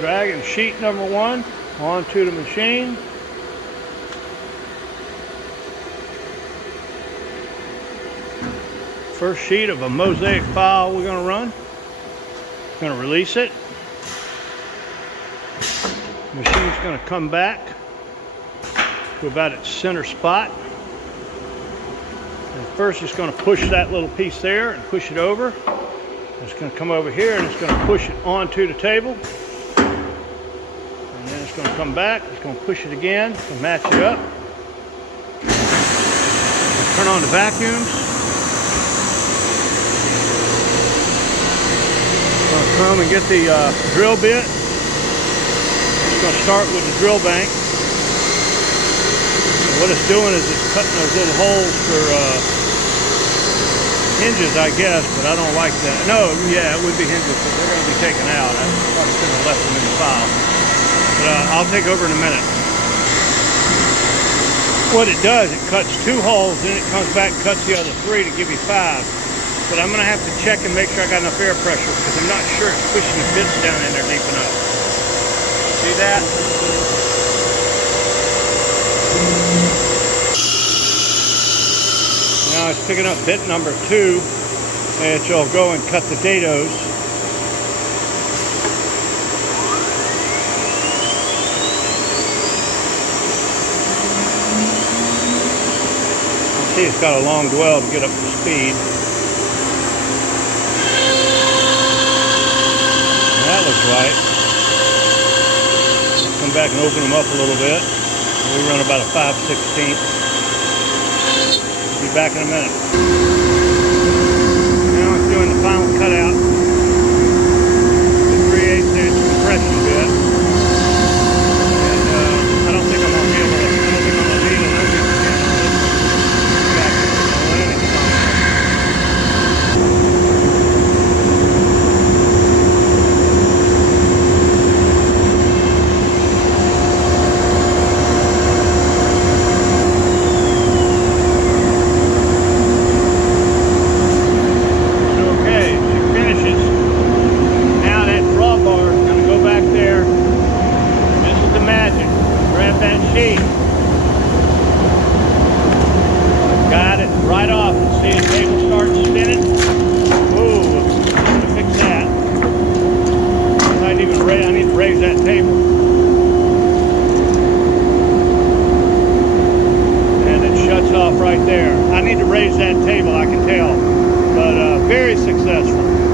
Dragging sheet number 1 onto the machine. First sheet of a mosaic file we're going to run. Going to release it. The machine's going to come back to about its center spot. And first it's going to push that little piece there and push it over. It's going to come over here and it's going to push it onto the table. And then it's going to come back. It's going to push it again to match it up. Turn on the vacuums. Going to come and get the drill bit. It's going to start with the drill bank. And what it's doing is it's cutting those little holes for hinges, I guess, but I don't like that. No, yeah, it would be hinges, but they're going to be taken out. I probably could have left them in the file. But I'll take over in a minute. What it does, it cuts 2 holes, then it comes back and cuts the other 3 to give you 5. But I'm going to have to check and make sure I got enough air pressure because I'm not sure it's pushing the bits down in there deep enough. See that? Now it's picking up bit number 2, and it'll go and cut the dados. See, it's got a long dwell to get up to speed. That looks right. Come back and open them up a little bit. We run about a 5/16. Be back in a minute.